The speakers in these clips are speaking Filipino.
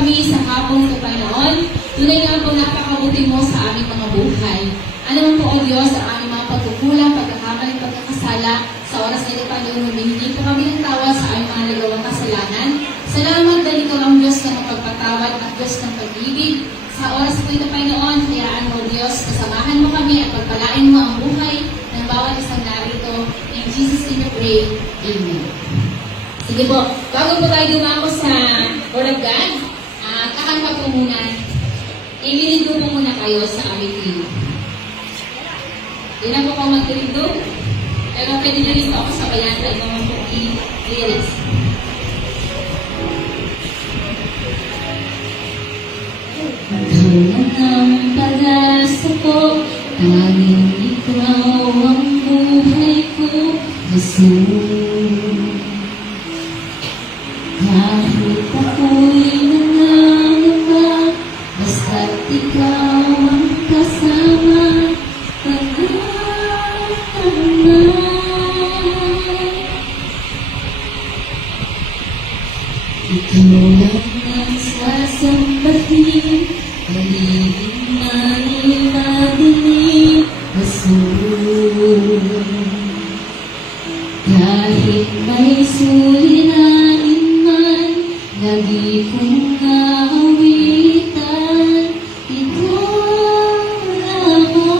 kami sa hapong ito, Panginoon. Tunay nga po napakabuti mo sa aming mga buhay. Ano man po, O Diyos, ang aming mga pagkukulang, pagkakamali, pagkakasala, sa oras na ito, Panginoon, humihingi po kami ng tawad sa aming mga nagawang kasalanan. Salamat dahil ikaw ang Diyos na mapagpatawad at Diyos ng pag-ibig. Sa oras po ito, Panginoon, hayaan mo, Diyos, kasamahan mo kami at pagpalain mo ang buhay ng bawat isang narito. In Jesus' name we pray. Amen. Sige po, bago po tayo dumako sa Word of God, kakanta po muna. I-lead po muna kayo sa aming team. Hindi na po ako mag-lead doon. Pero pwede na rin po ako sa bayan na ito po i-release. Ikaw ang pag-asa ko, tanging ikaw ang buhay ko, Jesus. Kahit ako'y nangangamba, basta't ikaw ang kasama, ikaw lang ang sasambahin, paligid na'y madilim, Jesus. Kahit may suliranin man, lagi kong naawitan, ikaw lamang.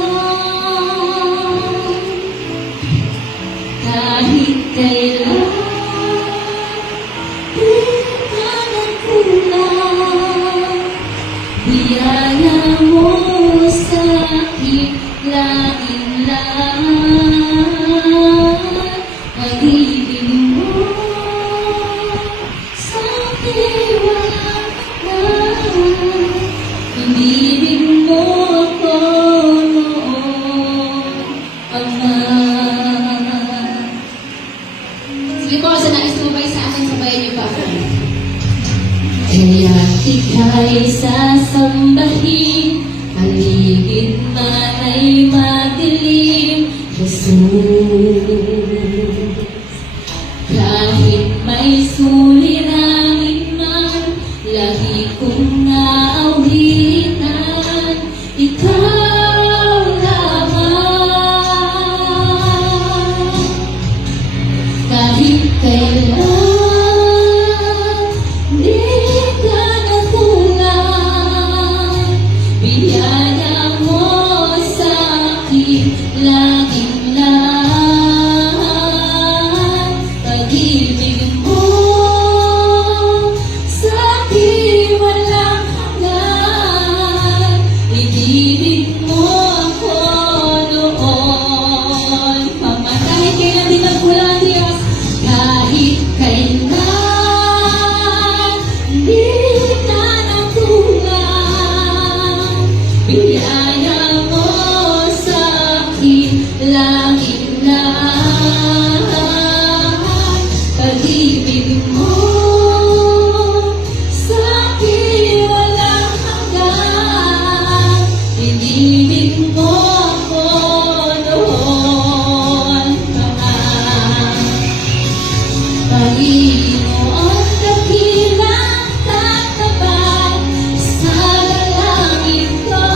Kahit kailan biyaya mo sa aking langit-langit, pag-ibig mo sa aking walang hanggan, inibig mo ako noon, Ama. Sige po, sa nais sumabay sa akin, sabayan niyo pa ako. Kaya't ika'y sasambahin, paligid man ay madilim, Jesus. Kahit may suliranin man, lagi kong naawitan, ikaw lamang. Kahit kailan biyaya mo sa aking langit-langit, pag-ibig mo sa aking walang hanggan, inibig mo ako noon, Ama. Kahit kailan di nagkulang, Diyos, kahit kailan di ka nagkulang, biyaya mo sa aking langit-langit, pag-ibig mo sa aking walang hanggan, inibig mo ako noon, Ama. Panginoon, dakilang katapat sa langit ko,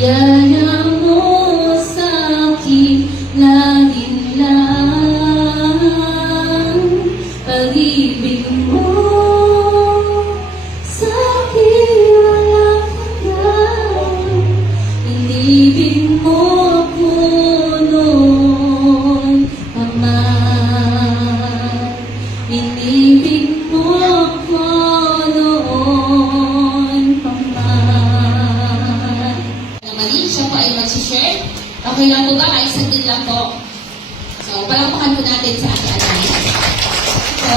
biyaya mo sa'kin laging lang. Pag-ibig mo sa'kin walang hanggan. Inibig mo ako noon pa man. Inibig mo ako noon pa man. Na mali, siya po ay mag-share. Okay lang po ba? Ay saglit lang po. So, palakpakan po natin sa ating alay. So,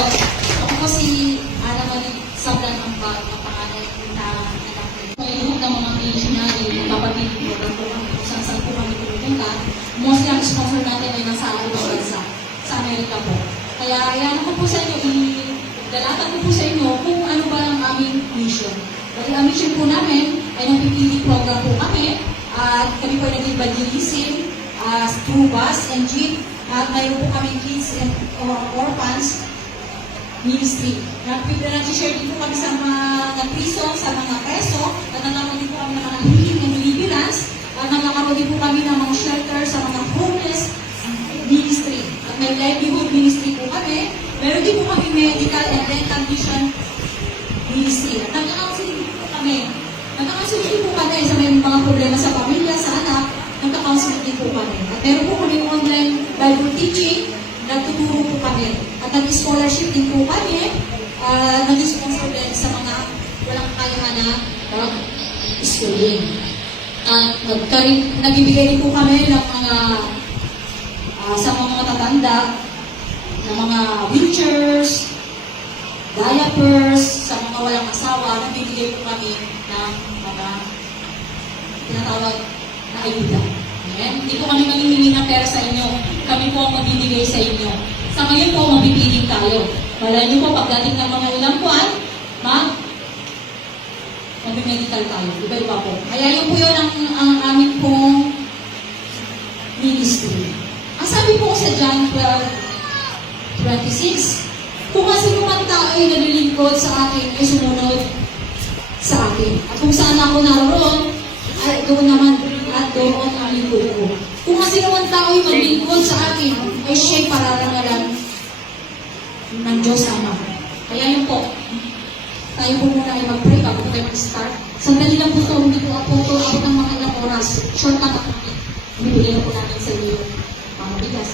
ako po si Ana Marie Sablan Ambal, ang pangalan na anak ko. So, yung ng mga missionary, mga kapatid ko, kung saan po kami pumunta, mostly ang sponsor natin ay nasa ibang bansa, sa Amerika po. Kaya, yan ako po sa inyo, dalatan ko po sa inyo kung ano ba ang aming mission. Dahil ang mission po namin ay napipili program po kami, at kami po ay nag-evangelism through bus and jeep, at mayroon po kami kids and orphans ministry. Nag-share din po kami sa mga prison, sa mga preso, at nagkakaroon din po kami ng mga healing and deliverance, at nagkakaroon din po kami ng mga shelter sa mga homeless ministry. At may livelihood ministry po kami. Meron din po kami medical and dental vision ministry. At nagkakaroon din po kami. Nagkakaroon din po kami sa may mga problema sa pamilya, sa anak, nagkakaroon din po kami. At meron po kami online Bible teaching, nagtuturo po kami. At nag-scholarship din po kami, nag-sponsor din sa mga walang kakayahan na schooling. At nagbibigay din po kami ng mga sa mga matatanda, ng mga wheelchairs, diapers, sa mga walang asawa, nagbibigay po kami ng mga tinatawag na ayuda. Ayan. Hindi po kami mamimili ng pera sa inyo. Kami po ang magbibigay sa inyo. Sa ngayon po, mapipiling tayo. Malay niyo po, pagdating ng mga ulang buwan, mag-medical tayo. Iba-iba po. Kaya yun po yun ang aming pong ministry. Ang sabi po sa John 12:26, kung kasi naman tao ay nalilingkod sa akin, ay sumunod sa akin. At kung saan ako naroon, ay doon naman at doon ang lingkod ko. Kung kasi naman tao ay maglingkod sa akin, ay siya'y pararangalan ng Diyos Ama. Kaya yun po, tayo po muna ay mag-pray bago po tayo mag-start. Sandali lang po ito, hindi po ako ito ako ng mga ilang oras. Short lang ako. Bibigyan po natin sa iyo mga bigas.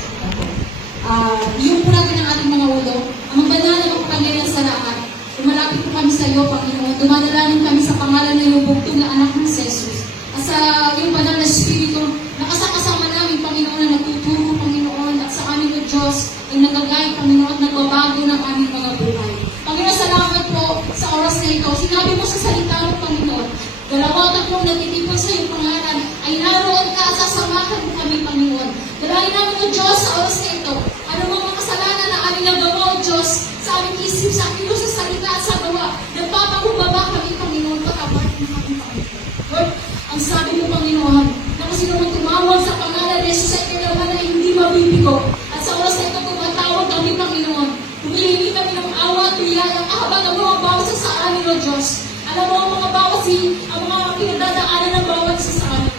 Yung po natin ang ating mga ulo. Ang magbanal na makapangyarihan sa lahat. Lumalapit po kami sa iyo, Panginoon. Dumadalanin kami sa pangalan na iyong bugtong na anak ng Jesus. At sa iyong banal na Espiritu, nakasakasama namin, Panginoon, na nagtuturo, Panginoon, at sa aming na Diyos ay nagagay, Panginoon, at nagbabago ng aming mga buhay. Panginoon, salamat po sa oras na ito. Sinabi mo sa salita mo, Panginoon, dalawa at akong natitipon sa iyong pangalan, ay naroon ka, sasamahan mo kami, Panginoon. Dalangin namin, O Diyos, sa oras na ito, ano mga kasalanan na aming nagawa, O Diyos, sa aming isip, sa kilo, sa salita at sa gawa, nagpapakumbaba kami, Panginoon, pagkabahin mo kami, Panginoon. Lord, ang sabi mo, Panginoon, na kung sino man tumawag sa pangalan ni Jesus ay kailangan ay hindi mabibigo. At sa oras na ito, tumatawag kami, Panginoon. Humihingi kami ng awa at biyayang ahaba ng mga bawat sa amin, O Diyos. Alam mo ang mga bawat ang mga pinagdadaanan ng bawat isa sa amin.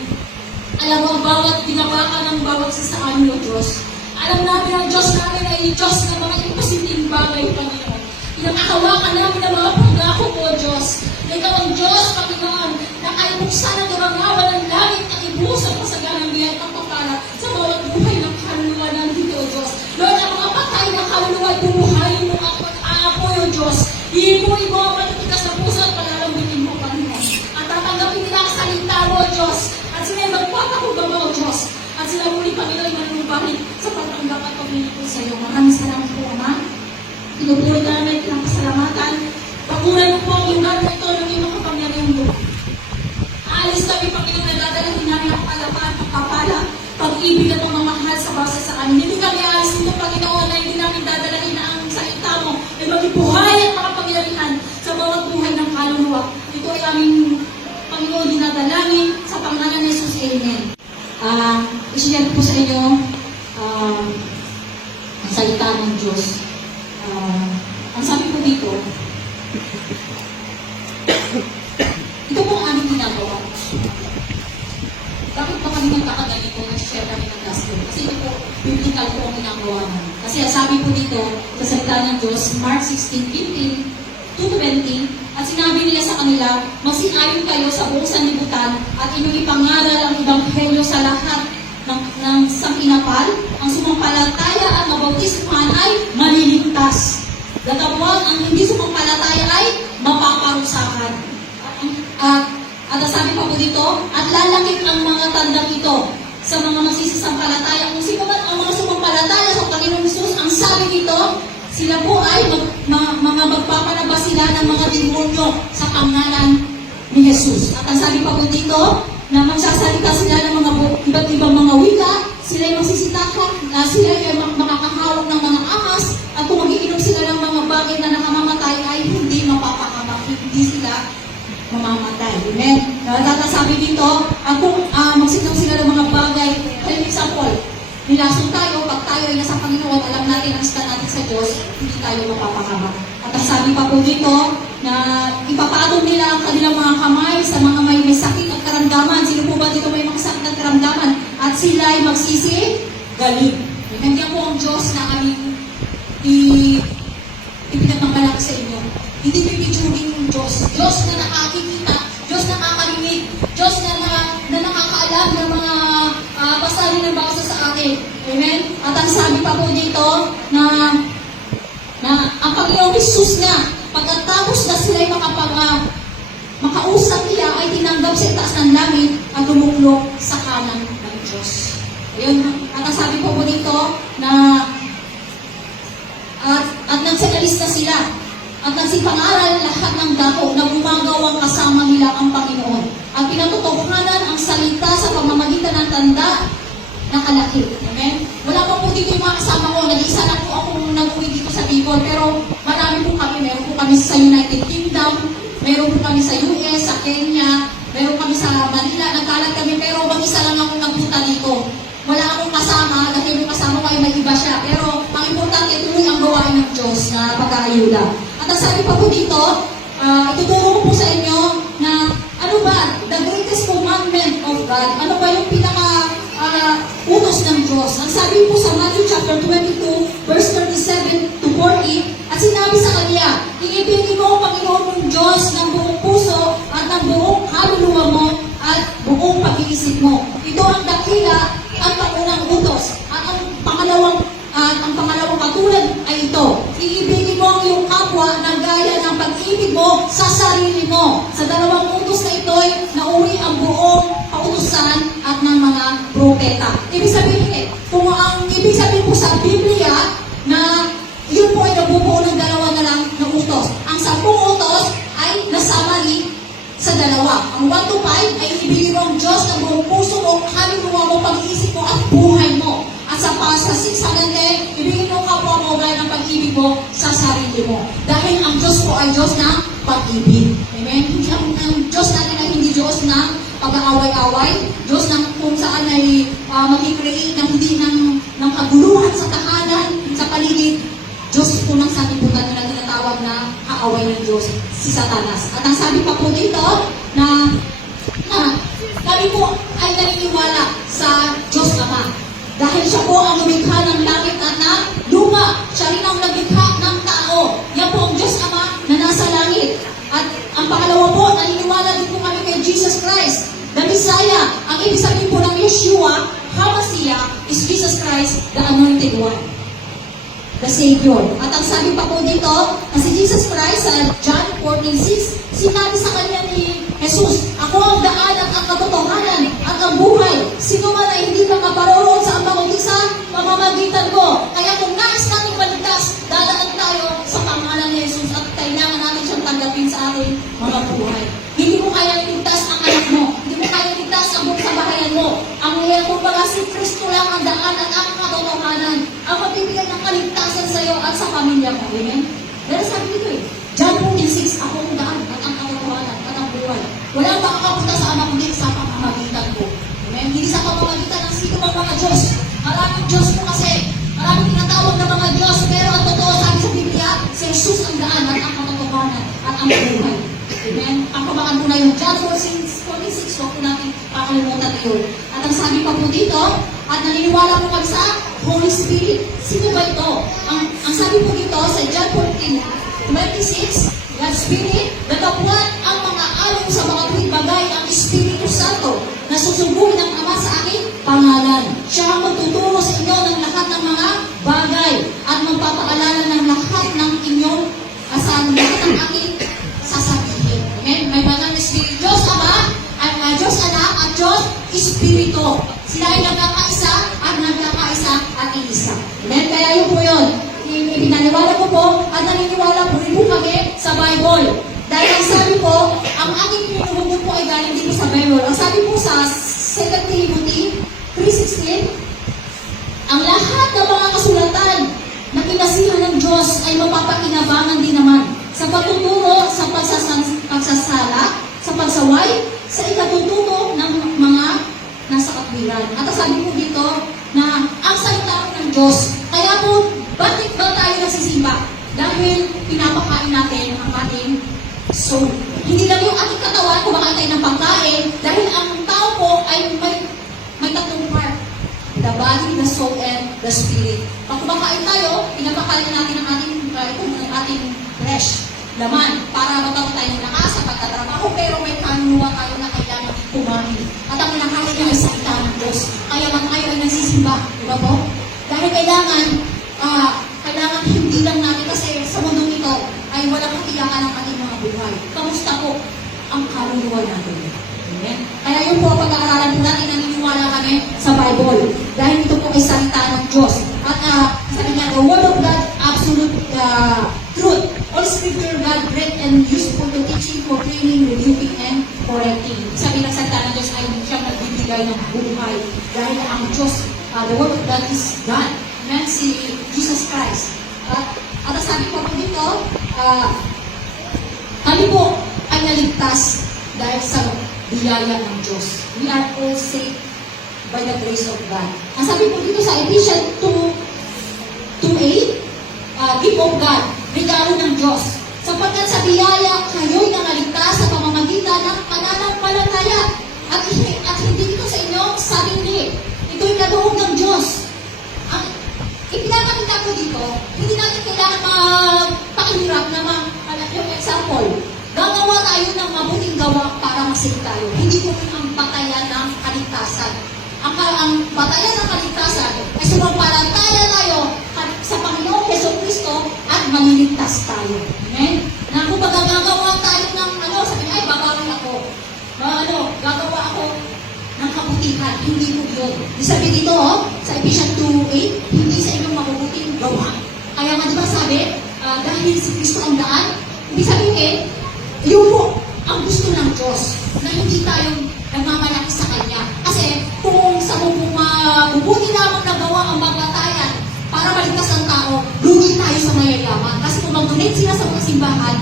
Alam mo ang bawat ginawakan ng bawat isa sa amin, O Diyos. Alam namin ang Diyos namin ay Diyos ng mga imposibleng bagay, Panginoon. Pinakahawakan namin ang mga pangako mo, O Diyos. Na ikaw ang Diyos, Panginoon, na kahit buksan ang durangawan ng langit at ibusan pa sa ganang biyay at papala sa bawat buhay ng kaluluwa nandito, O Diyos. Lord, ang mga patay ng kaluluwa ay bubuhayin mo at aapoy, O Diyos. Iipuin mo ang matitigas na puso at palalambutin mo, Panginoon. At tatanggapin nila ang salita mo, O Diyos. At sila ay magpapakumbaba, O Diyos. At sila muli, Panginoon, manunubahid sa pagtanggap at pagnilikod sa iyo. Maraming salamat po, Ama. Pinupuri ka namin ng pasalamatan. Paguran mo po ang lugar na ito ng iyong makapangyarihang buhay. Aalis kami, Panginoon, na dadalhin namin ang kalapaan, ang kapala, pag-ibig at pagmamahal sa basa sa amin. Hindi kami aalis dito, Panginoon, na hindi namin dadalhin na ang salita mo ay maging buhay at makapangyarihan sa bawat buhay ng kaluluwa. Ito ay aming, Panginoon, dinadalangin sa pangalan ni Jesus. Amen. I-share ko po sa inyo ang salita ng Diyos. Ang sabi ko dito, ito po ang aming ginagawa. dito sa salita ng Diyos, Mark 16:15 to 20, at sinabi nila sa kanila, magsingayon kayo sa buong sanlibutan at inyong ipangaral ang Ebanghelyo sa lahat ng sangkinapal. Ang sumampalataya at mabautismuhan ay maliligtas. Gatabuan, ang hindi sumampalataya ay mapaparusahan. At sabi pa po dito, at lalakit ang mga tandang ito sa mga magsisisampalataya. Kung sino man ang mga sumampalataya sa Panginoon Jesus, ang sabi dito, sila po ay mga magpapanabas sila ng mga demonyo sa pangalan ni Jesus. At ang sabi pa po dito, na magsasalita sila ng mga iba't ibang mga wika, sila ay magsisitakot, sila ay makakahawak ng mga ahas, at kung magiinom sila ng mga bagay na nakamamatay ay hindi mapapahamak, hindi sila mamamatay. Amen? Sabi dito, kung magsinom sila ng mga bagay, for example, nilasong tayo, pag tayo ay nasa Panginoon, alam natin ang stand natin sa Diyos, hindi tayo mapapahamak. At ang sabi pa po dito, na ipapatong nila ang kanilang mga kamay sa mga may sakit at karamdaman. Sino po ba dito may mga sakit at karamdaman? At sila ay magsisigaling. Nandiyan po ang Diyos na aming ipinagmamalaki sa inyo. Hindi pipituring yung Diyos. Diyos na nakakikita, Diyos na nakakarinig, Diyos na nakakaalam ng mga pasanin ng bawsa sa atin. Amen? At ang sabi pa po dito na ang Panginoong Jesus nga, pagkatapos na sila'y makausap niya, ay tinanggap sa itaas ng langit at tumuklok sa kanan ng Diyos. Ayun. At ang sabi po dito na at nagsialis na sila at nagsipangaral lahat ng dako na gumagawang kasama nila ang Panginoon. At pinatutuhanan ang salita sa pamamagitan ng tanda na kalaki. Amen? Wala pa po dito yung mga kasama ko. Nag-iisa lang po akong nag-uwi dito sa Bicol. Pero marami po kami. Meron po kami sa United Kingdom. Meron po kami sa US, sa Kenya. Meron kami sa Manila. Nagkalat kami. Pero mag-isa lang akong nagpunta dito. Wala akong kasama. Dahil yung kasama ko ay may iba siya. Pero ang importante, tuloy ang gawain ng Diyos na pag-aayuda. At ang sabi pa po dito, ituturo ko po sa inyo na ano ba, the greatest commandment of God, ano ba yung utos ng Diyos. Ang sabi po sa Matthew chapter 22, verse 37 to 40, at sinabi sa kanya, iibigin mo ang Panginoon mong Diyos ng buong puso at ng buong kaluluwa mo at buong pag-iisip mo. Ito ang dakila at pangunang utos. At ang pangalawang katulad ay ito, iibigin mo ang iyong kapwa na gaya ng pag-ibig mo sa sarili mo. Sa dalawang utos na ito ay nauwi ang buong pautusan at ng mga propeta. Ibig sabihin, kung ang ibig sabihin po sa Biblia na yun po ay nabubuo ng dalawa na lang na utos. Ang 10 utos ay nasumary sa dalawa. Ang 1 to 5 ay ibigin mo ang Diyos ng buong puso mo, kaluluwa mo, pag-iisip mo at buhay mo. At sa 6 hanggang 10, ibigin mo ang kapwa mo gaya ng pag-ibig mo sa sarili mo. Dahil ang Diyos po ay Diyos na pag-ibig. Amen? Hindi ang Diyos natin ay hindi Diyos na pag-aaway-away, Diyos na kung saan ay mag-create ng hindi ng kaguluhan sa tahanan, sa paligid. Diyos po ng sanlibutan na tinatawag na kaaway ng Diyos, si Satanas. At ang sabi pa po dito na kami po ay naniniwala sa Diyos Ama. Dahil siya po ang lumikha ng langit at ng lupa. Siya rin ang naglikha ng tao. Yan po ang Diyos Ama na nasa langit. At ang pangalawa po, naniniwala din po kami kay Jesus Christ, the Messiah. Ang ibig sabihin po ng Yeshua, HaMashiach, is Jesus Christ, the Anointed One, the Savior. At ang sabi pa po dito, na si Jesus Christ sa John 14:6, sinabi sa kanya ni Jesus, ako ang daanan at ang katotohanan at ang buhay. Sino man ay hindi makaparoon sa pamamagitan pamamagitan ko. Kaya kung nais natin maligtas, dadaan tayo sa pangalan ni Jesus at kailangan natin siyang tanggapin sa ating mga buhay. Hindi mo kaya iligtas ang anak mo. Hindi mo kaya iligtas ang buong kabahayan mo. Ang kumbaga si Kristo lang ang daan at ang katotohanan. Ang magbibigay ng kaligtasan sa iyo at sa pamilya mo. Amen? Dahil sabi dito John 14:6, ako ang daan at ang katotohanan at ang buhay. Walang makakapunta sa anak kundi sa pamamagitan ko. Amen? Hindi sa pamamagitan ng sino mang mga Diyos. Maraming Diyos po kasi. Maraming tinatawag na mga Diyos. Pero ang totoo sabi sa Biblia, si Jesus ang daan at ang katotohanan at ang buhay. Amen? Ang pamakan po na yung John 14:6, huwag po natin pakalimutan yun. At ang sabi pa po dito, at naniniwala po kami sa Holy Spirit. Sino ba ito? Ang Ang sabi po dito sa John 14:26, God's Spirit, datapwat ang mga alon sa mga tuwing bagay ang Espiritu Santo na susubuhin ng Ama sa aking pangalan. Siya ang magtuturo sa inyo ng lahat ng mga bagay at magpapaalala ng lahat ng inyong sa lahat ng aking sasabihin. Amen? May banal na Espiritu. Diyos Ama, at Diyos Anak, at Diyos Espiritu. Sila ay nagkakaisa at iisa. Amen? Kaya yun po yun. Pinaniwala ko po at naniniwala po rin po kami sa Bible. Dahil ang sabi po, ang aking pinuhugot po ay galing dito sa Bible. Ang sabi po sa 2 Timothy 3:16, ang lahat ng mga kasulatan na pinasihan ng Diyos ay mapapakinabangan din naman sa pagtuturo, sa pagsasala, sa pagsaway, sa ikatututo ng mga nasa katwiran. At sabi po dito na ang salita ng Diyos, kaya po, bakit ba tayo nasisimba? Dahil pinapakain natin ang ating soul. Hindi lang yung ating katawan, kumakain tayo ng pagkain, dahil ang tao po ay may tatlong part. The body, the soul, and the spirit. Pag kumakain tayo, pinapakain natin ang ating flesh, laman, para magkaroon tayo ng lakas sa pagtatrabaho, pero may kaluluwa tayo na kailangan kumain. At ang lakas niya ay salita ng Diyos. Kaya man tayo ay nagsisimba, di ba po? Dahil kailangan hindi lang natin kasi sa mundo nito ay walang katiyakan ng ating mga buhay. Kamusta po ang kaluluwa natin? Amen? Kaya yun po ang pag-aaralan po natin, naniniwala kami sa Bible. Dahil ito po ay salita ng Diyos. At sabi nga, the Word of God, absolute truth. All Scripture, God, great and useful to teaching, for training, rebuking, and correcting. Sabi ng salita ng Diyos ay siyang nagbibigay ng buhay. Dahil ang Diyos, the Word of God is God. Amen? Si Jesus Christ. At sabi ko po dito, kami po ay naligtas dahil sa biyaya ng Diyos. We are all saved by the grace of God. Ang sabi po dito sa Ephesians 2:8, gift of God, regalo ng Diyos. Sapagkat sa biyaya, kayo'y nangaligtas sa pamamagitan ng pananampalataya. At hindi ito sa inyong sarili. Ito'y kaloob ng Diyos. Ang ipinapakita ko dito, hindi natin kailangan magpakihirap na yung example. Gagawa tayo ng mabuting gawa para masave tayo. Hindi po ang batayan ng kaligtasan. Ang batayan ng kaligtasan ay sumampalataya tayo sa Panginoong Jesucristo at maliligtas tayo. Amen? Na kung gagawa tayo ng sabi niya, ay babawin ako. Gagawa ako ng kabutihan. Hindi po yun. Sabi dito, sa Ephesians 2:8, hindi sa inyong mabubuting gawa. Kaya nga diba sabi, dahil si Kristo ang daan, ibig sabihin, yun po ang gusto ng Diyos, na hindi tayo nagmamalaki sa Kanya. Kasi kung sa mabubuti lamang na gawa ang magbatayan para maligtas ang tao, lugi tayo sa mayayaman. Kasi kung mag-donate sila sa mga simbahan,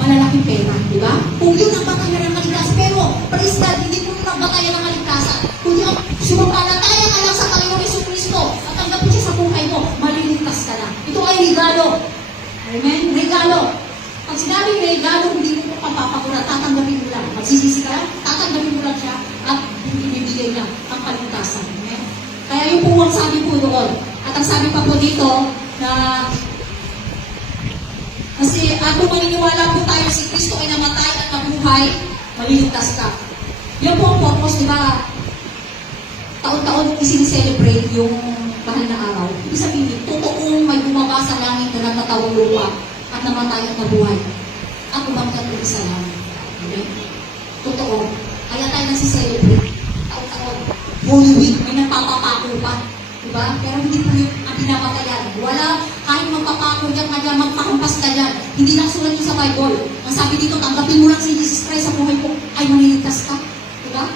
malalaking pera, di ba? Kung yun ang batayan ng kaligtasan, pero praise God, hindi po yun ang batayan ng kaligtasan. Kundi ang sumampalataya ka lang sa Panginoong Jesucristo at tanggapin siya sa buhay mo, maliligtas ka na. Ito ay regalo. Amen? Regalo. Pag sinabing regalo, hindi mo papapakura, tatanggapin mo lang. Magsisisi ka lang, tatanggapin mo lang siya at ibibigay niya ang kaligtasan. Amen? Kaya yung po ang sabi po doon. At ang sabi pa po dito na kasi kung maniniwala po tayo si Kristo ay namatay at nabuhay, maliligtas ka. Yan po ang purpose, di ba? Taon-taon isin-celebrate yung mahal na araw. Ibig sabihin, totoong may bumaba sa langit na nagtatawang lupa at namatay at nabuhay. At umangkat ulit sa langit. Okay? Totoo. Kaya tayo nasi-celebrate. Taon-taon. Holy Week, may nagpapapako pa. Diba? Pero hindi po yung ang pinapatayan. Wala, kahit magpapako dyan, magpahampas ka dyan. Hindi lang sulat yun sa Bible. Ang sabi dito, tanggapin mo lang si Jesus Christ sa buhay ko, ay maliligtas ka. Diba?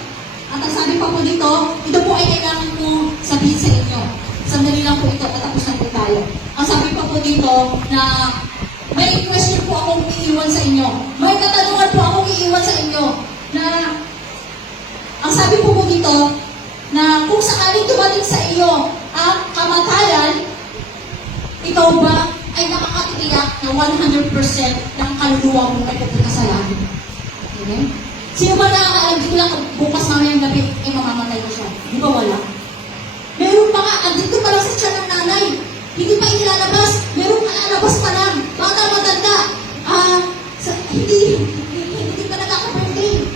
At ang sabi pa po dito, ito po ay kailangan mo sabihin sa inyo. Sandali lang po ito, patapos na po tayo. Ang sabi pa po dito na may question po akong iiwan sa inyo. May katanungan po akong iiwan sa inyo na ang sabi po dito na kung sakaling dumating sa iyo ang kamatayan, ikaw ba ay nakakatiyak na 100% ng kaluluwa mo ay pupunta sa langit? Okay? Sino ba nakakaalam? Dito lang bukas mamayang gabi ay mamamatay ko siya. Di ba wala? Meron pa nga, andito pa lang sa tiyan ng nanay. Hindi pa inilalabas. Merong kalalabas pa lang. Bata, matanda. Hindi pa nagkaka-birthday.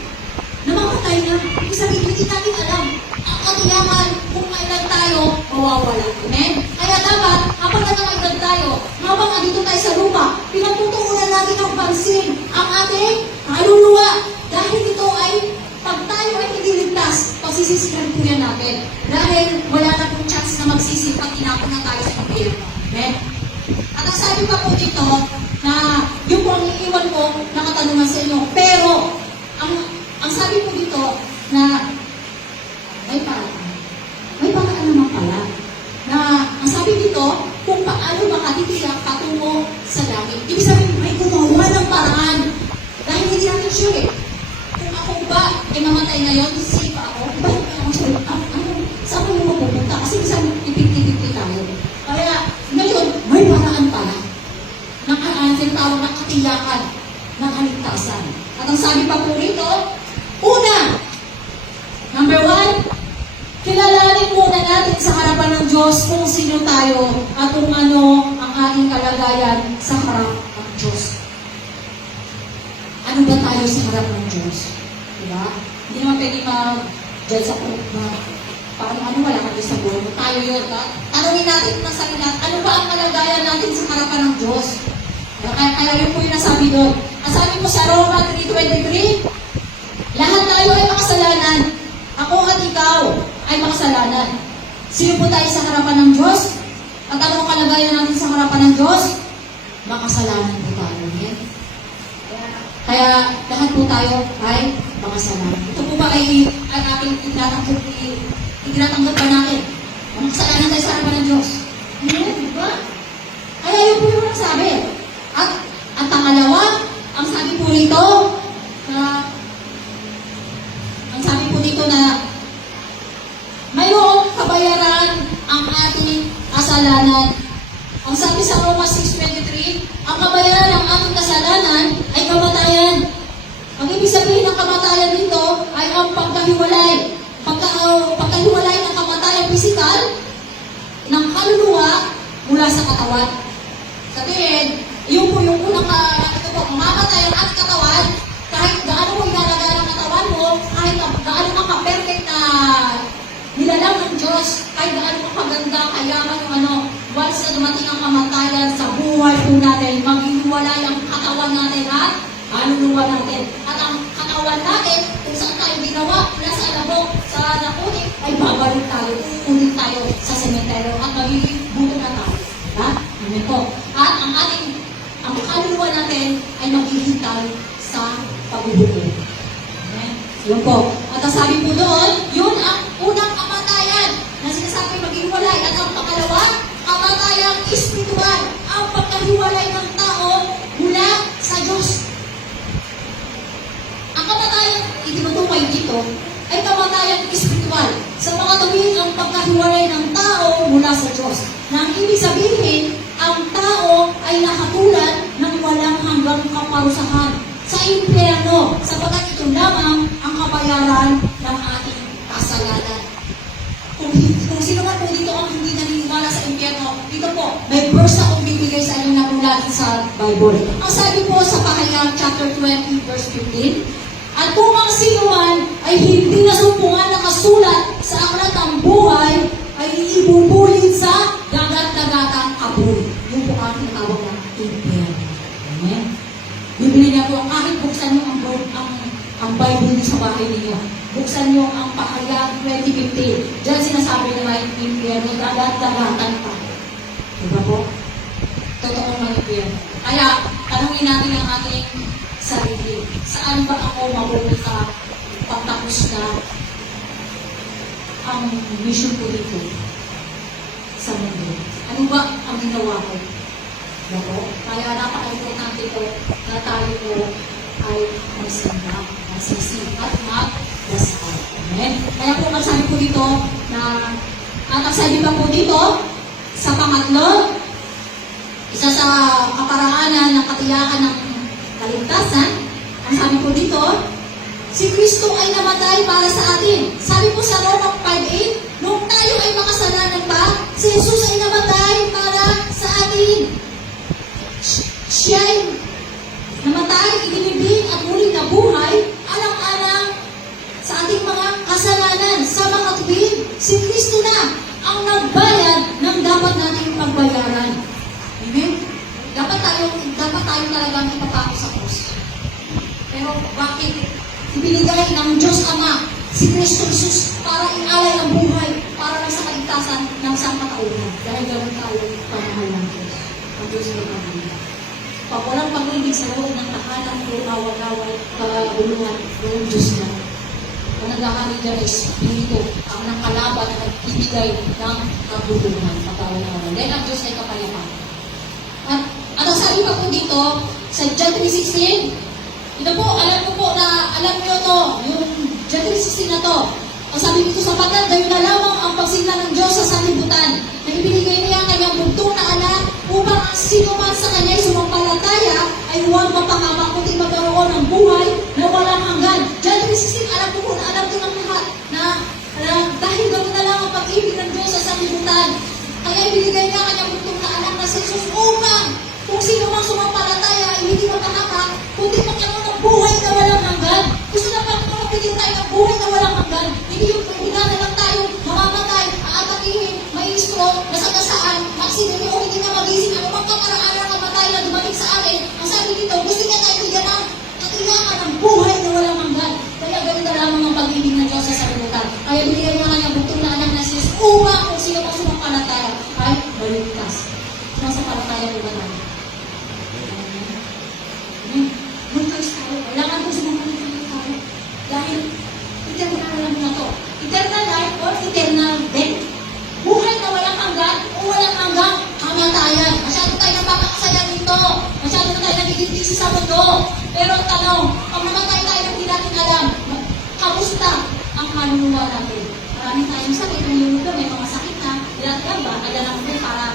Namamatay na. Ibig sabihin, hindi natin alam ang katiyakan kung kailan tayo mawawala. Amen? Kaya dapat, habang nangangailan tayo, habang andito tayo sa lupa, pinagtutuunan natin ng pansin ang ating kaluluwa. Dahil ito ay, pag tayo ay hindi ligtas, pagsisisihan po yan natin. Dahil wala na pong chance na magsisi pag tinapon na tayo sa impyerno. Amen? At ang sabi pa po dito, na yung po ang iiwan ko na katanungan sa inyo. Pero, ang sabi po dito, na may paraan naman pala. Na, ang sabi dito, kung paano makatitiyak patungo sa langit. Ibig sabihin, may gumawa ng paraan. Dahil hindi natin sure eh. Kung ako ba ay mamatay ngayon, safe ako, bakit ako sure? Saan ko yung mapupunta? Kasi isang ipit-ipit tayo. Kaya, ngayon, may paraan pala. Tinatawag na katiyakan ng kaligtasan. At ang sabi pa po rito, una, number 1, kilalanin muna natin sa harapan ng Diyos kung sino tayo at kung ano ang ating kalagayan sa harap ng Diyos. Ano ba tayo sa harap ng Diyos? Diba? Hindi naman pwede mag-judge sa parang ano wala kami sa buhay mo. Tayo yun. Tanungin natin na sarili natin, ano ba ang kalagayan natin sa harapan ng Diyos? Kaya yun po yung nasabi doon. Ang sabi po sa Roma 3:23, lahat tayo ay makasalanan. Ako at ikaw ay makasalanan. Sino po tayo sa harapan ng Diyos? At ano ang kalagayan natin sa harapan ng Diyos? Makasalanan po tayo. Kaya lahat po tayo ay makasalanan. Ito po ba ay ang ating itinatanggap ba natin? Makasalanan tayo sa harapan ng Diyos. Di ba? Kaya yun po yung nasabi. At ang pangalawa, ang sabi po dito na mayroong kabayaran ang ating kasalanan. Ang sabi sa Roma 6:23, ang kabayaran ng ating kasalanan ay kamatayan. Ang ibig sabihin ng kamatayan dito ay ang pagkahiwalay. Pagkahiwalay ng kamatayan pisikal ng kaluluwa mula sa katawan. Sabihin, yun po yung unang ito po, mamatay ang ating katawan, kahit gaano mo inalagaan ang katawan mo, kahit gaano ka ka-perfect na nilalang ng Diyos, kahit gaano ka kaganda, kayaman yung once na dumating ang kamatayan sa buhay po natin, maghihiwalay ang katawan natin at kaluluwa natin. At ang katawan natin, kung saan tayo ginawa, nasa alabok, sa nakunik, ay babalik tayo, ulit tayo sa sementeryo at magiging buto na tayo. Ha? Amen po. At ang kaluluwa natin ay maghihintay sa pagbubuhay. Amen? Yun po. At ang sabi po doon, yun ang unang kamatayan na sinasabi maghiwalay. At ang pangalawa, kamatayang espiritual. Ang pagkahiwalay ng tao mula sa Diyos. Ang kamatayang itinutukoy dito ay kamatayang espiritual. Sa mga tuwing ang pagkahiwalay ng tao mula sa Diyos. Na ang ibig sabihin, ang tao ay nakatulad ng walang hanggang kaparusahan sa impyerno, sapagkat ito lamang ang kabayaran ng ating kasalanan. Kung sino man po dito ang hindi naniniwala sa impyerno, dito po, may verse akong bibigay sa inyo na mula sa Bible. Ang sabi po sa Pahayag chapter 20, verse 15, at kung ang sino man ay hindi nasumpungan nakasulat sa aklat ng buhay, ay ibubulid sa dagat-dagatang apoy. Yung po ang tinatawag na impyerno. Amen? Bibili niya po, kahit buksan niyo ang Bible niyo sa bahay niyo. Buksan niyo ang Pahayag 20:15. Diyan sinasabi na may impyerno, dagat-dagatan pa. Diba po? Totoo ng impyerno. Kaya, tanungin natin ang ating sarili. Saan ba ako mapupunta pagtapos na ang mission ko dito sa mundo? Ano ba ang ginawa ko? Diba? Kaya napaka-importante ko na tayo po ay magsamba, magsisi, at magdasal. Amen? Kaya po, ang sabi po dito na, at ang sabi pa po dito, sa pangatlo, isa sa kaparaanan ng katiyakan ng kaligtasan, ang sabi po dito, Si Kristo ay namatay para sa atin. Sabi po sa Roma 5:8, nung tayo ay makasalanan pa, si Jesus ay namatay para sa atin. Siya ay namatay, itinibing at muli na buhay, alang-alang sa ating mga kasalanan. Sa mga tuwid, si Kristo na ang nagbayad ng dapat nating pagbayaran. Amen? Dapat tayo talagang ipapako sa krus. Pero bakit? Ibinigay ng Diyos Ama si Kristo Jesus para inalay ang buhay para lang sa kaligtasan ng sangkatauhan. Dahil gawin tayo pamahal ng Diyos. Ang Diyos ay pamahal. Pag walang pag-ibig sa loob ng tahanan, awag-away, kaguluhan, ng Diyos na. Kung nagkakaroon ng Espiritu, ang nakalaban na nagbibigay ng kabuluhan, pag-awag-away. Dahil ang Diyos ay kapayapaan. At ang sabi pa po dito, sa John 3:16, ito po, alam niyo to, yung John 3:16 na to. Ang sabi dito sa patat, dahil na lamang ang pagsigla ng Diyos sa sanlibutan, na ibinigay niya ang kanyang bugtong na anak, upang ang sino man sa kanya'y sumampalataya, ay huwag mapangamak, kundi magkaroon ng buhay na walang hanggan. John 3:16, alam ko ng lahat, na dahil gano'n na lang ang pag-ibig ng Diyos sa sanlibutan, kaya ibinigay niya ang kanyang bugtong na anak na si Jesus upang kung sino mang sumampalataya ay hindi makahamak, kundi magkaroon ng buhay na walang hanggan. Gusto na pagpapagiging tayo ng buhay na walang hanggan. Hindi yung pagbiga na lang tayo, mamamatay, aatakihin, may stroke, nasagasaan, aksidente o hindi na magising, ano mang kamaraan ng kamatay na dumating sa atin. Ang sabi dito, gusto niya tayo bigyan ng katiyakan ng buhay na walang hanggan. Kaya ganun na lamang ang pag-ibig ng Diyos sa sanlibutan. Kaya binigyan niya kanyang bugtong na anak na si Jesus upang kung sino mang sumampalataya ay maligtas. Sumampalataya po ba natin? Magkais tayo. Kailangan ko sumampalataya tayo. Dahil eternal lang na to. Eternal life or eternal death. Buhay na walang hanggan o walang hanggang kamatayan. Masyado tayo napapakasaya dito. Masyado tayo nagiging sa mundo. Pero ang tanong, pag namatay tayo na hindi natin alam, kamusta ang kaluluwa natin? Marami tayong sakit. Ang luluwa, may mga sakit na. Ilang yan ba? Kaya lang po para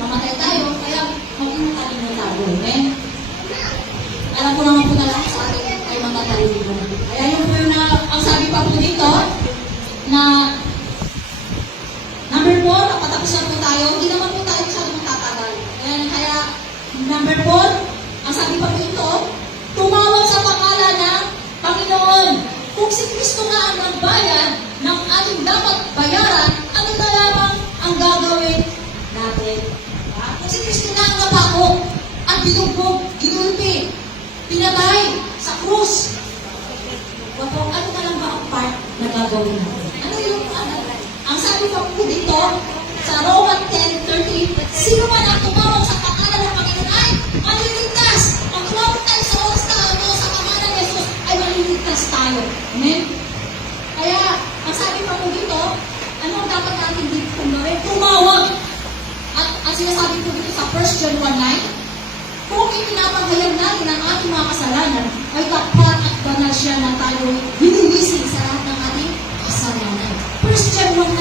mamatay tayo. Kaya maging matalino tayo. Amen? Alam ko naman po na lahat sa atin ay matatalino. Kaya yun po yung ang sabi pa po dito, na number 4, napatapos na po tayo. Hindi naman po tayo masyadong magtatagal. Kaya number 4, ang sabi pa po ito, tumawag sa pangalan ng Panginoon. Kung si Kristo nga ang nagbayad ng ating dapat bayaran, ano na lamang ang gagawin natin? Kung si Kristo nga ang napako, at binugbog, ginulpi, pinatay sa krus, ano na lang ba ang part na gagawin natin? Ano yung ang sabi pa po dito sa Roma 10:30, sino man ang tumawag sa pangalan ng Panginoon ay maliligtas. Ang tumawag tayo sa oras na sa pangalan ng Jesus ay maliligtas tayo. Amen? Kaya, ang sabi pa po dito, ano ang dapat natin dito kung gawin? Tumawag. At ang sinasabi po dito sa 1 John 1:9, kung ipinapaghayag natin ang ating mga kasalanan, ay tapat at banal siya na tayo binilising sa lahat ng ating kasalanan. 1 John 1:9,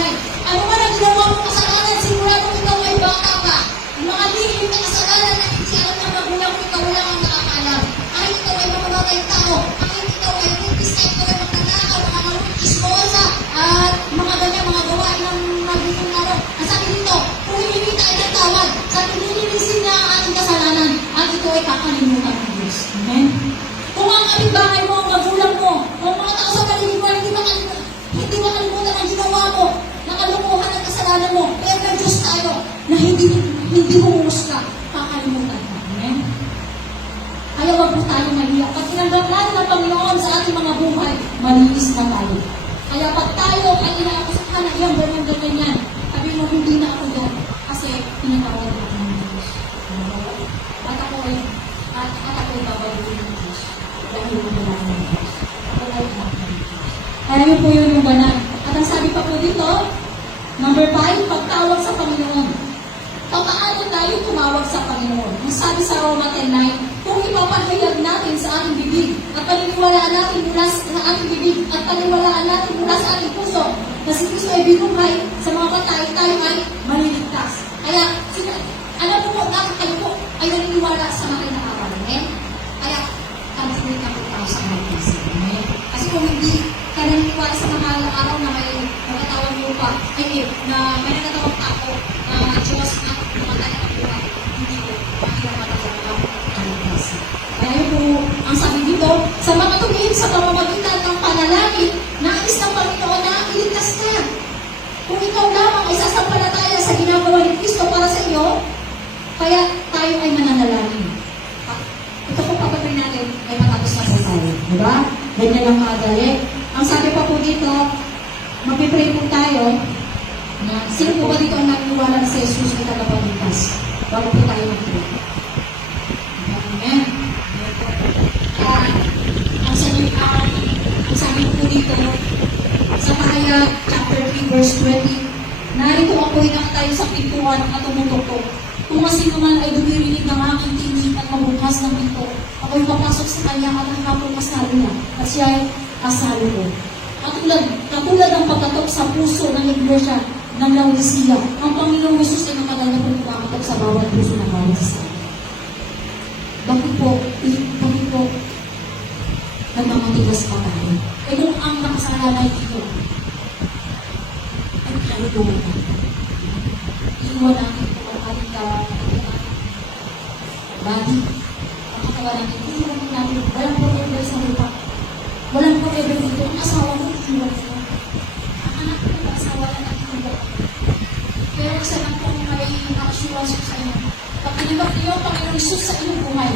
ano man ang ginawa mong kasalanan, siguradong ikaw ay bata ka. Ang mga lihim na kasalanan na hindi alam ng magulang mo, ikaw lang ang nakakaalam. Kahit ikaw ay mamamatay tao, kahit ikaw ay buntis, kahit ikaw ay magnanakaw, mga nangukismosa, at mga ganyan, mga gawain ng magiging araw. Ang sabi dito, kung hihingi tayo ng tawad, sabi nililisin niya ang ating kasalanan, at ito ay kakalimutan ng Diyos. Amen? Kung ang aming bahay mo, ang magulang mo, kung mga tao sa paligid mo, hindi makalimutan ang ginawa mo, nakalukuhan ang kasalanan mo, kaya may Diyos tayo, na hindi humusga, kakalimutan mo. Amen? Kaya wag po tayo mahiyak. Pag tinanggap natin ang Panginoon sa ating mga buhay, malinis na tayo. Kaya pag tayo ay inaakusahan na iyang ganyan yan, sabi mo, hindi na ako yan, kasi pinatawad natin ng Diyos. At ako ay babaluin ng Diyos. Dahil wala ng Diyos. Wala yung ng Diyos. Kaya yun po yun yung banal. At ang sabi pa po dito, number 5, pagtawag sa Panginoon. Paano tayo tumawag sa Panginoon? Ang sabi sa Roma 10:9, kung ipapahayag natin sa ating bibig at paniniwalaan natin mula sa ating bibig at paniniwalaan natin mula sa ating puso na si Kristo ay binuhay sa mga patay, tayo ay maliligtas. Kaya, alam po natin kayo po ay naniniwala sa mga kinakabalan. Kaya, confident na po tayo sa mga kasi kung hindi dahil sa pamamagitan ng panalangin, nais ng Panginoon na iligtas ka. Kung ikaw lamang ay sasampalataya sa ginagawa ni Kristo para sa iyo, kaya tayo ay mananalangin. Ito po papagay natin ay matapos na po tayo. Diba? Ganyan lang kadali. Ang sabi pa po dito, magpipray po tayo na sino po ba dito ang naniniwala na si Jesus ay tagapagligtas? Bago po tayo mag-pray. Amen. Ang sabi po dito, sa Pahayag, chapter 3, verse 20, narito ako'y nakatayo sa pintuan at tumutuktok. Kung sino man ay dumirinig ng aking tinig at mabukas ng pinto, ako'y papasok sa kanya at hanggang asalo niya, at siya ay asalo ko. Katulad ng pagkatok sa puso ng iglesia ng Laodicea, ang Panginoong Jesus ay matagal na po kumakatok sa bawat puso ng bawat isa. Bakit po nagmamatigas pa tayo? Eh kung ang nakasalanan dito, ay kaluluwa na. Iiwan natin po ang ating body, ang katawan natin, iiwan natin, walang forever sa lupa. Walang forever dito. Ang asawa mo, iiwan mo. Ang anak mo, ang asawa na iiwan. Pero isa lang po may assurance sa inyo. Pag tinibak niyo ang Panginoong Jesus sa inyong buhay,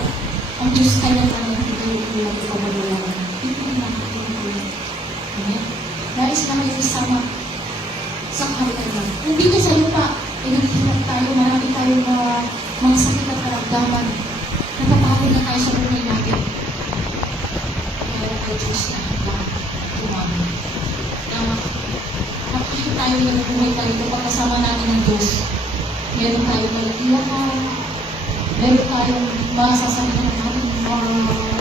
ang Diyos kayo ng Panginoon, iiwan ikaw magulawan. Nais na kayo isama sa kaharian. Kung dito sa lupa, naghihiwag tayo, marami tayong mga sakit at karamdaman. Napapagod na tayo sa buhay natin. Kaya kay Diyos na tumama. Nakikita tayo ng buhay tayo pagkasama natin ng Diyos. Meron tayong malatiwakan, meron tayong masasabihan ng ating mga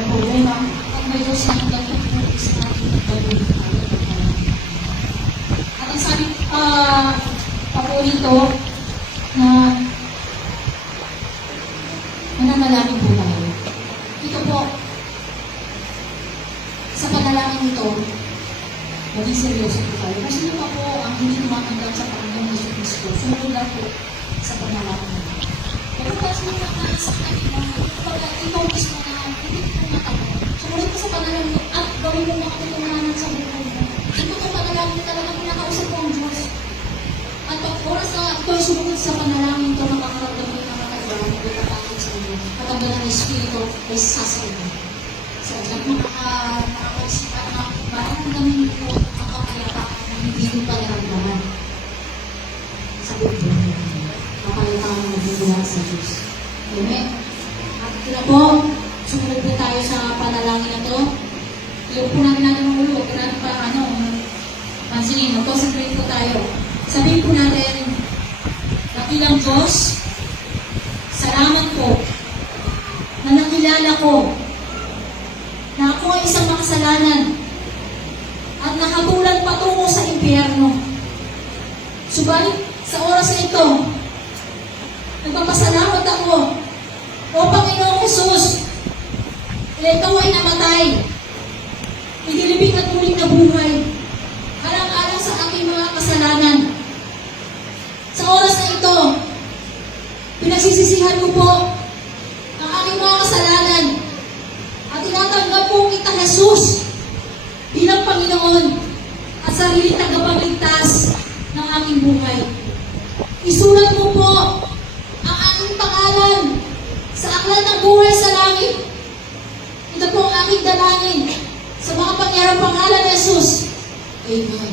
problema. At may Diyos na nagtutulog sa ating pagbuhay tayo. At ang sabi po rito na mananalangin po tayo. Ito po, sa panalangin ito, maging seryoso po tayo. Kasi sino pa po ang hindi tumatanggap sa Panginoong Yesu Cristo? Sumunod lang po sa panalangin. Pero kasi nung nakakasaktan ito, kapag ikaw mismo na hindi ko tumatanggap, sumunod ka sa panalangin at gawin mo mga katutunanan sa buhay mo. Ito po panalangin talaga pinakausap ko ang Diyos. At pag oras na ito'y sumunod sa panalangin ito, makakaramdam mo ng mga iba, magkakakit sa inyo. At ang ganang Espiritu ay sasayin. So, nakakaisipan na maramdamin po ang kapayapaan na hindi ko pa naramdaman sa buhay. Kapayapaan na nagmumula sa Diyos. Amen? At ito po, sumunod po tayo sa panalangin na ito. Yung po natin ang ulo, huwag natin pa pansinin, mag-concentrate po tayo. Sabihin po natin, nakilang Diyos, salamat po na nakilala ko na ako ay isang makasalanan at nakatulan patungo sa impyerno. Subalit, sa oras na ito, nagpapasalamat ako, O Panginoong Jesus, ikaw ay namatay, idilibing at muling na buhay, alang-alang sa aking mga kasalanan. Sa oras na ito, pinagsisisihan ko po ang aking mga kasalanan at tinatanggap po kita, Jesus, bilang Panginoon at sariling tagapagligtas ng aking buhay. Isulat mo po ang aking pangalan sa aklat ng buhay sa langit. Ito po ang aking dalangin sa mga pangyarang pangalan ni Jesus. Amen.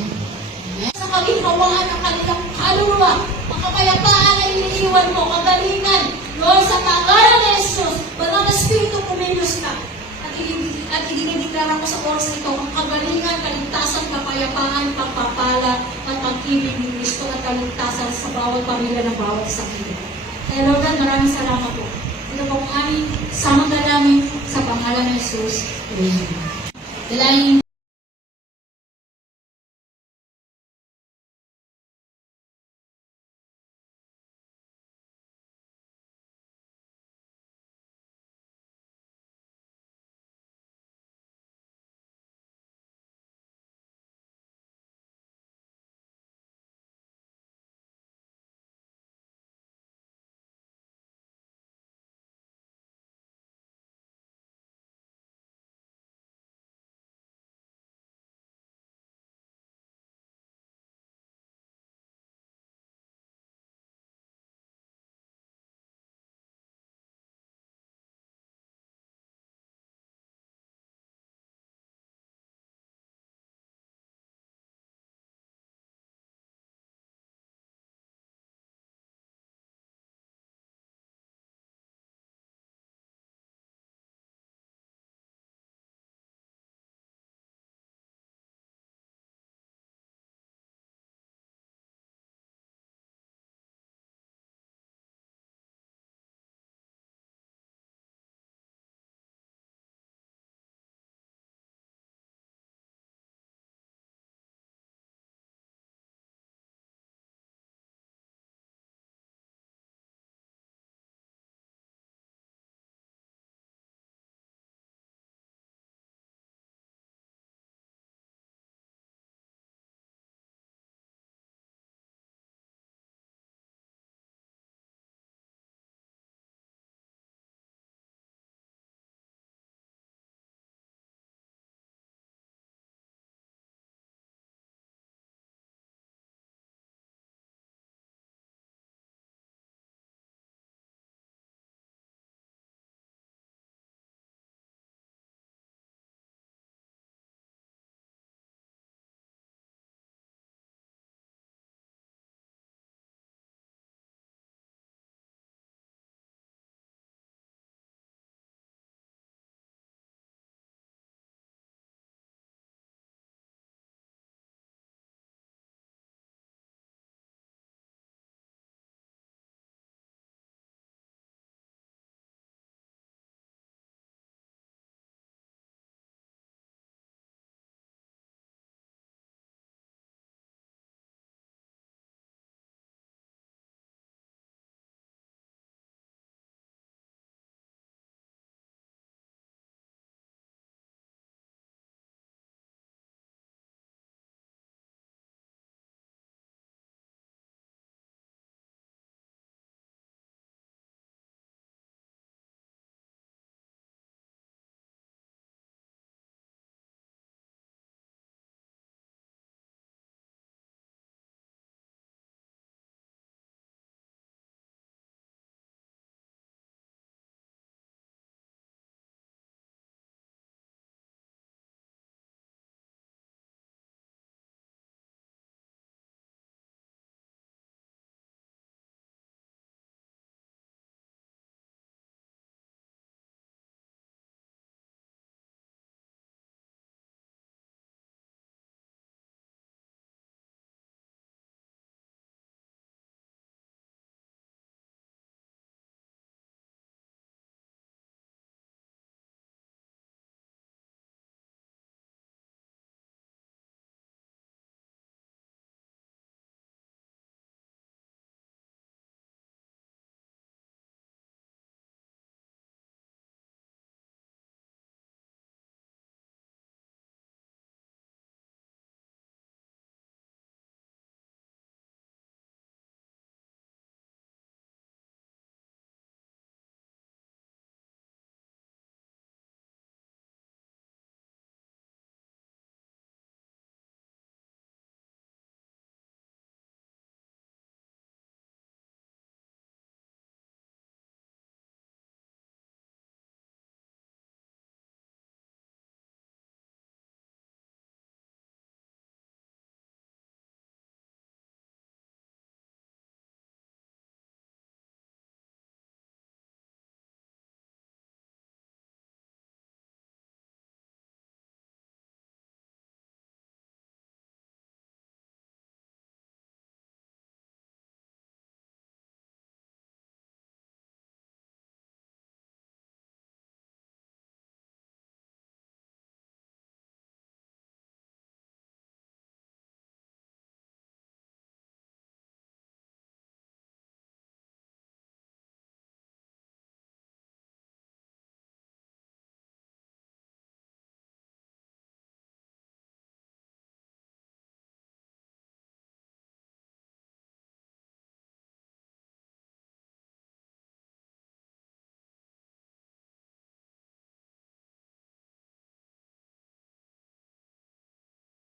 Sa kaginhawaan ng kanilang kaluluwa, ang kapayapaan ay iniiwan mo, kagalingan, Lord, sa pangalan ni Jesus, Banal na Espiritu, kumilos ka. At idinideklara ko sa oras nito ang kagalingan, kaligtasan, kapayapaan, pagpapala, at pag-ibig ni Kristo at kaligtasan sa bawat pamilya ng bawat isang Pilipinas. Kaya Lord, maraming salamat po. Ito po ang aming samang dalangin sa pangalan ni Jesus. Amen. Dalangin